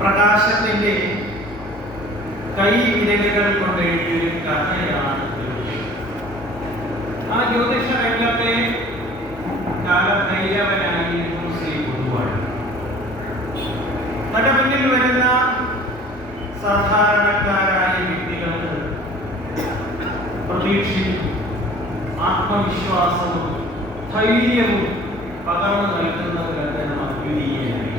പ്രകാശത്തിന്റെ കൈവിരലുകൾ കൊണ്ട് എഴുതിയൊരു കഥയാണ് ജ്യോതിഷം. ആ ജ്യോതിഷ രംഗത്തെ കാലഭൈരവനായിരുന്നു ശ്രീ പൊതുവാൾ. തന്റെ മുന്നിൽ വരുന്ന സാധാരണക്കാരായ വ്യക്തികൾക്ക് പ്രതീക്ഷയും ആത്മവിശ്വാസവും ധൈര്യവും പകർന്നു നൽകുന്നത് അദ്ദേഹം അദ്വിതീയനായി.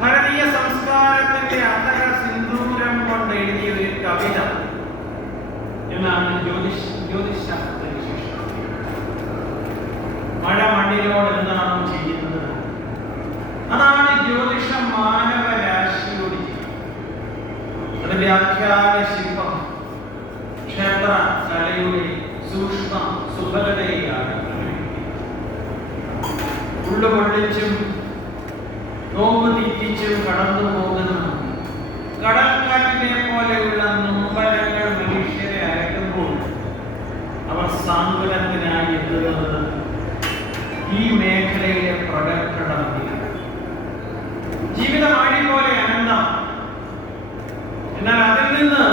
ഭാരതീയ സംസ്കാരത്തിന്റെ അന്തര സിന്ദൂരം കൊണ്ട് എഴുതിയ ഒരു കവിത എന്നാണ് ജ്യോതിശാസ്ത്രത്തെ വിശേഷിപ്പിക്കുന്നത്. മഴ മണ്ണിനോട് എന്താണോ ചെയ്യുന്നത് അതാണ് ജ്യോതിഷം മാനവരാശിയോട് ചെയ്യുന്നത്. അതിന്റെ ആഖ്യാന ശില്പം ക്ഷേത്ര കലയുടെ സൂക്ഷ്മ സുഭലതയാണ്. ഉള്ളുകൊള്ളിച്ചും നോമ്പ് തീറ്റിച്ചും കടന്നു പോകുന്ന കടൽക്കാറ്റിനെ പോലെയുള്ള നൊമ്പരങ്ങൾ മനുഷ്യരെ അരക്കുമ്പോൾ അവർ സാന്ത്വനത്തിനായി എത്തുന്നത് ഈ മേഖലയിലെ പ്രകടനമാണ്. ജീവിതം ആഴി പോലെ അനന്തം. എന്നാൽ അതിൽ നിന്ന്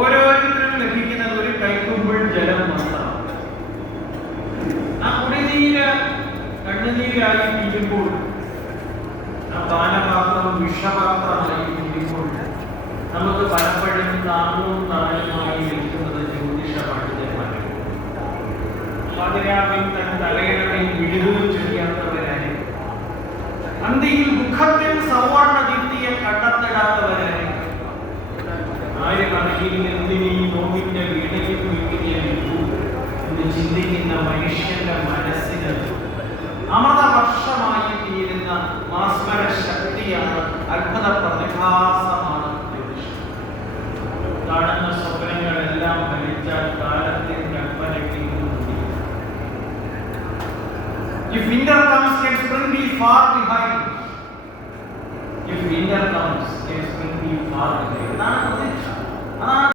ഓരോരുത്തരും ലഭിക്കുന്നത് ഒരു കൈക്കുമ്പിൾ ജലം മാത്രം. ആ കുടിനീര് കണ്ണുനീരായി തീരുമ്പോൾ, ആ പാനപാത്രം വിഷപാത്രമായി തീരുമ്പോൾ നമുക്ക് പലപ്പോഴും താങ്ങും താഴുമായി നിൽക്കുന്നത് ജ്യോതിഷ പണ്ഡിതന്മാരെ. പാതിരാവിൻ തൻ തലയിടയിൽ വിഴുതു ചെയ്യാത്തവരായി, അന്തിയിൽ മുഖത്തിൽ സൗവർണ ദീപ്തിയെ കണ്ടെത്തിടാത്തവരായി, ആയിരക്കണക്കിന് എന്തിനീ നോവിന്റെ വീടയിൽ കുഴിക്കുകയായിരുന്നു എന്ന് ചിന്തിക്കുന്ന മനുഷ്യന്റെ മനസ്സിന് അമൃതവർഷമായി തീരുന്ന മാസ്മര ശക്തിയാണ്, അത്ഭുത പ്രതിഭാസമാണ് ജ്യോതിഷം. കാണുന്ന സ്വപ്നങ്ങളെല്ലാം ഫലിച്ചാൽ കാലത്തിന്റെ കൽപ്പനയ്ക്ക് If winter comes, can spring be far behind? If winter comes, can spring be far behind?